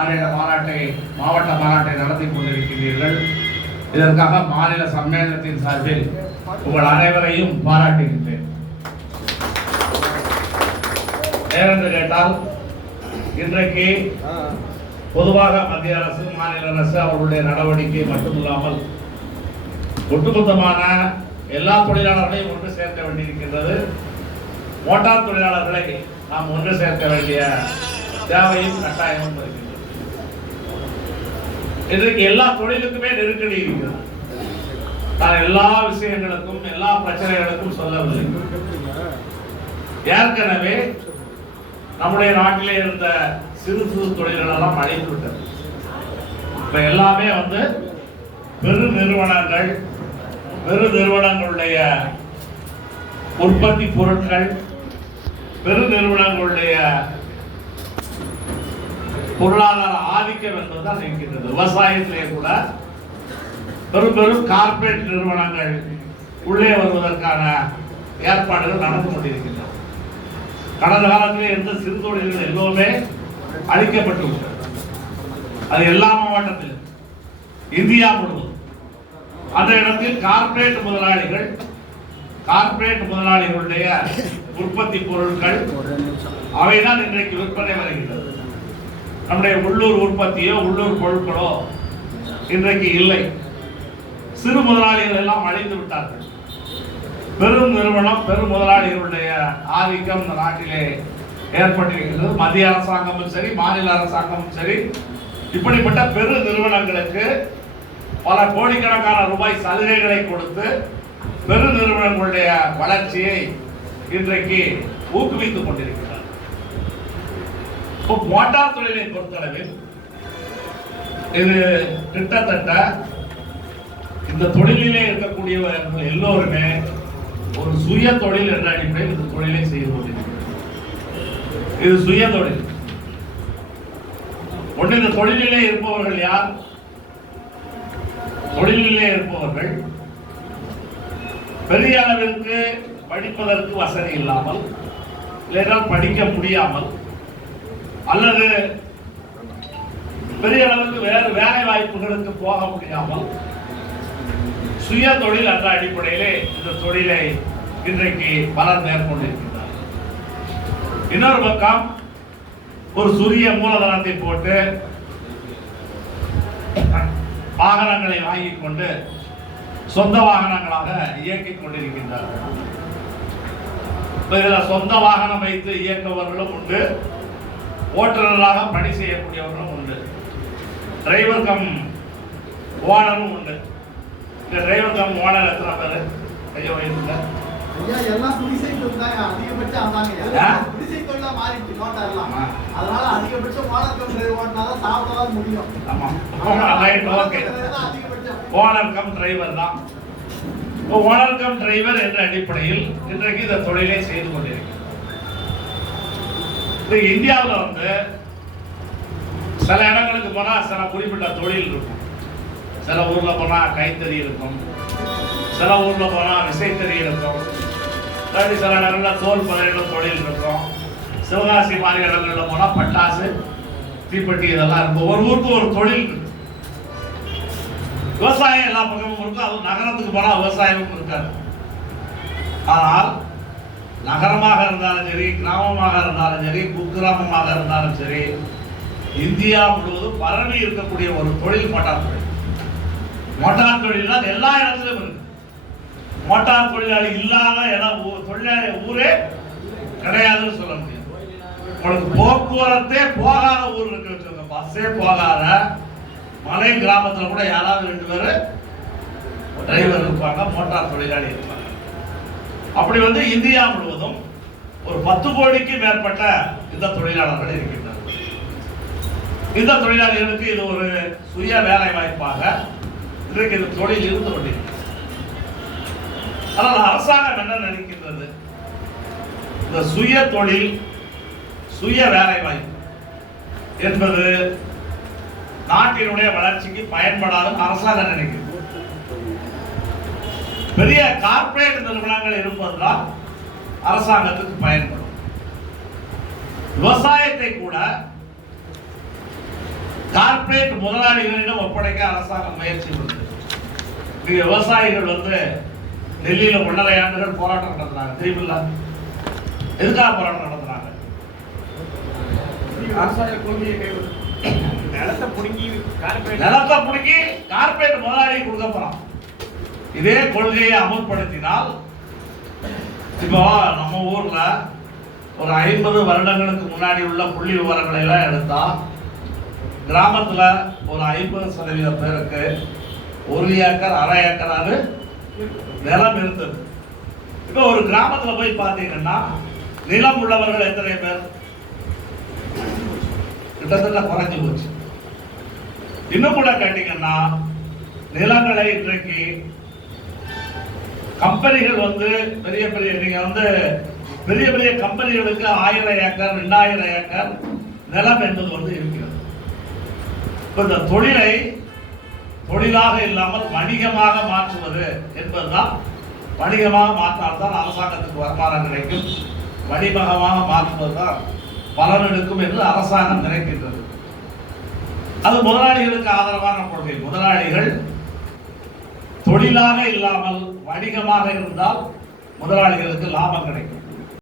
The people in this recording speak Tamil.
மாநில மாநாட்டை மாவட்ட மாநாட்டை நடத்தி கொண்டிருக்கிறீர்கள். இதற்காக மாநில சம்மேளனத்தின் சார்பில் உங்கள் அனைவரையும் பாராட்டுகின்றேன். ஏனென்று கேட்டால் இன்றைக்கு பொதுவாக மத்திய அரசு மாநில அரசு அவர்களுடைய நடவடிக்கை மட்டுமில்லாமல் ஒட்டுமொத்தமான எல்லா தொழிலாளர்களையும் ஒன்று சேர்க்க வேண்டியிருக்கின்றது. மோட்டார் தொழிலாளர்களை நாம் ஒன்று சேர்க்க வேண்டிய தேவையும் கட்டாயமும் இருக்கின்றது இன்றைக்கு எல்லா தொழிலுக்குமே நெருக்கடி இருக்கிறது. நான் எல்லா விஷயங்களுக்கும் எல்லா பிரச்சனைகளுக்கும் சொல்லவில்லை. ஏற்கனவே நம்முடைய நாட்டிலே இருந்த சிறு சிறு தொழில்கள் எல்லாம் அழிந்து விட்டது இப்போ எல்லாமே வந்து பெரு நிறுவனங்கள் பெரு நிறுவனங்களுடைய உற்பத்தி பொருட்கள் பெரு நிறுவனங்களுடைய பொருளாதார ஆதிக்கம் என்பதுதான் இருக்கின்றது. விவசாயத்திலே கூட பெரும் பெரும் கார்ப்பரேட் நிறுவனங்கள் உள்ளே வருவதற்கான ஏற்பாடுகள் நடந்து கொண்டிருக்கின்றன. கடந்த காலத்திலே இருந்த சிறு தொழில்கள் எல்லோருமே அழிக்கப்பட்டு விட்டது அது எல்லா மாவட்டத்திலும். இந்தியா முழுவதும். அந்த இடத்தில் கார்ப்பரேட் முதலாளிகள் கார்ப்பரேட் முதலாளிகளுடைய உற்பத்தி பொருட்கள் அவைதான் இன்றைக்கு விற்பனை வருகின்றது. நம்முடைய உள்ளூர் உற்பத்தியோ உள்ளூர் பொருட்களோ இன்றைக்கு இல்லை. சிறு முதலாளிகள் எல்லாம் அழிந்து விட்டார்கள். பெரும் நிறுவனம் பெரும் முதலாளிகளுடைய ஆதிக்கம் இந்த நாட்டிலே ஏற்பட்டிருக்கிறது மத்திய அரசாங்கமும் சரி மாநில அரசாங்கமும் சரி. இப்படிப்பட்ட பெரு நிறுவனங்களுக்கு பல கோடிக்கணக்கான ரூபாய் சலுகைகளை கொடுத்து பெரு நிறுவனங்களுடைய வளர்ச்சியை இன்றைக்கு ஊக்குவித்துக் கொண்டிருக்கிறது. மோட்டார் தொழிலை பொறுத்தளவில் இது கிட்டத்தட்ட இந்த தொழிலிலே இருக்கக்கூடியவர்கள் எல்லோருமே ஒரு சுய தொழில் என்ற அடிப்படையில் இந்த தொழிலை செய்து கொண்டிருக்கிறார். இது சுய தொழில். ஒன்று இந்த தொழிலிலே இருப்பவர்கள் யார்? தொழிலிலே இருப்பவர்கள் பெரிய அளவிற்கு படிப்பதற்கு வசதி இல்லாமல் இல்லைனால் படிக்க முடியாமல் அல்லது பெரிய அளவுக்கு வேறு வேலை வாய்ப்புகளுக்கு போக முடியாமல் சுய தொழில் என்ற அடிப்படையிலே இந்த தொழிலை இன்றைக்கு பலர் மேற்கொண்டிருக்கிறார். இன்னொரு பக்கம் ஒரு சுரிய மூலதனத்தை போட்டு வாகனங்களை வாங்கிக் கொண்டு சொந்த வாகனங்களாக இயக்கிக் கொண்டிருக்கின்றார்கள். சொந்த வாகனம் வைத்து இயக்குபவர்களும் உண்டு. ஓட்டுநராக பணி செய்யக்கூடியவர்களும் உண்டு. டிரைவர் கம் ஓனரும் உண்டு. இந்த டிரைவர் கம் ஓனர் எத்தனை பேர்? ஐயோ ஐயா, எல்லாம் குடிசை தொழில் தாங்க. அதிகபட்சம் அதாங்க. குடிசை தொழிலா மாறிடுச்சு மோட்டார்லாம். ஆமா. அதனால அதிகபட்சம் ஓனர் கம் ஓட்டினாதான் சாப்பிடலாம் முடியும். அதிகபட்சம். ஓனர் கம் டிரைவர் தான். ஓனர் கம் டிரைவர் என்ற அடிப்படையில் இன்றைக்கு இந்த தொழிலை செய்து கொண்டிருக்கிறார் இப்போ இந்தியாவில் வந்து சில இடங்களுக்கு போனால் சில குறிப்பிட்ட தொழில் இருக்கும். சில ஊரில் போனால் கைத்தறி இருக்கும். சில ஊரில் போனால் விசைத்தறி இருக்கும். சில இடங்களில் தோல் பதவிகள் தொழில் இருக்கும். சிவகாசி மாதிரி இடங்களில் போனால் பட்டாசு தீப்பெட்டி இதெல்லாம் இருக்கும். ஒரு ஊருக்கு ஒரு தொழில் இருக்கு. விவசாயம் எல்லா பக்கமும் இருக்கும். அது நகரத்துக்கு போனால் விவசாயமும் இருக்காது. ஆனால் நகரமாக இருந்தாலும் சரி கிராமமாக இருந்தாலும் சரி குக்கிராமமாக இருந்தாலும் சரி இந்தியா முழுவதும் பரவி இருக்கக்கூடிய ஒரு தொழில் மோட்டார் தொழில். மோட்டார் தொழில் தான் எல்லா இடத்துலையும் இருக்கு. மோட்டார் தொழிலாளி இல்லாத இடம் தொழிலாளி ஊரே கிடையாதுன்னு சொல்ல முடியும் உங்களுக்கு போக்குவரத்தே போகாத ஊர் இருக்கு வச்சுக்கோங்க. பஸ்ஸே போகாத. மலை கிராமத்தில் கூட யாராவது ரெண்டு பேர் டிரைவர் இருப்பாங்க மோட்டார் தொழிலாளி இருப்பாங்க. அப்படி வந்து இந்தியா முழுவதும் ஒரு பத்து கோடிக்கு மேற்பட்ட இந்த தொழிலாளர்கள் இருக்கின்றனர். இந்த தொழிலாளிகளுக்கு இது ஒரு சுய வேலை வாய்ப்பாக இன்றைக்கு இந்த தொழில் இருந்து கொண்டிருக்கிறது. ஆனால் அரசாங்கம் என்ன நினைக்கின்றது? இந்த சுய தொழில் சுய வேலை வாய்ப்பு என்பது நாட்டினுடைய வளர்ச்சிக்கு பயன்படாத அரசாங்கம் நினைக்கிறது பெரிய கார்ப்பரேட் நிறுவனங்கள் இருப்பதுதான் அரசாங்கத்துக்கு பயன்படும். விவசாயத்தை கூட கார்ப்பரேட் முதலாளிகளிடம் ஒப்படைக்க அரசாங்கம் முயற்சி பண்ணுது. விவசாயிகள் வந்து டெல்லியில ஒன்றரை ஆண்டுகள் போராட்டம் நடத்தினாங்க தெரியுமில்ல எதுக்காக போராட்டம் நடத்தினாங்க விவசாய கொள்கையை நிலத்தை பிடுங்கி கார்பரேட் நிலத்தை பிடிக்கி கார்ப்பரேட் முதலாளி கொடுக்க போறான் இதே கொள்கையை அமல்படுத்தினால் இப்போ நம்ம ஊரில் ஒரு ஐம்பது வருடங்களுக்கு முன்னாடி உள்ள புள்ளி விவரங்களை எல்லாம் எடுத்தால் கிராமத்தில் ஒரு ஐம்பது சதவீத பேருக்கு ஒரு ஏக்கர் அரை ஏக்கராது நிலம் இருந்தது. இப்போ ஒரு கிராமத்தில் போய் பார்த்தீங்கன்னா நிலம் உள்ளவர்கள் எத்தனை பேர்? கிட்டத்தட்ட குறைஞ்சி போச்சு. இன்னும் கூட கேட்டீங்கன்னா நிலங்களை இன்றைக்கு கம்பெனிகள் வந்து பெரிய பெரிய நீங்க வந்து பெரிய பெரிய கம்பெனிகளுக்கு ஆயிரம் ஏக்கர் ரெண்டாயிரம் ஏக்கர் நிலம் என்பது வந்து இருக்கிறது. இப்போ இந்த தொழிலை தொழிலாக இல்லாமல் வணிகமாக மாற்றுவது என்பதுதான். வணிகமாக மாற்றினால்தான் அரசாங்கத்துக்கு வருமானம் கிடைக்கும். வணிகமாக மாற்றுவதுதான் பலன் எடுக்கும் என்று அரசாங்கம் நினைக்கின்றது. அது முதலாளிகளுக்கு ஆதரவான கொள்கை. முதலாளிகள் தொழிலாக இல்லாமல் வணிகமாக இருந்தால் முதலாளிகளுக்கு லாபம் கிடைக்கும்.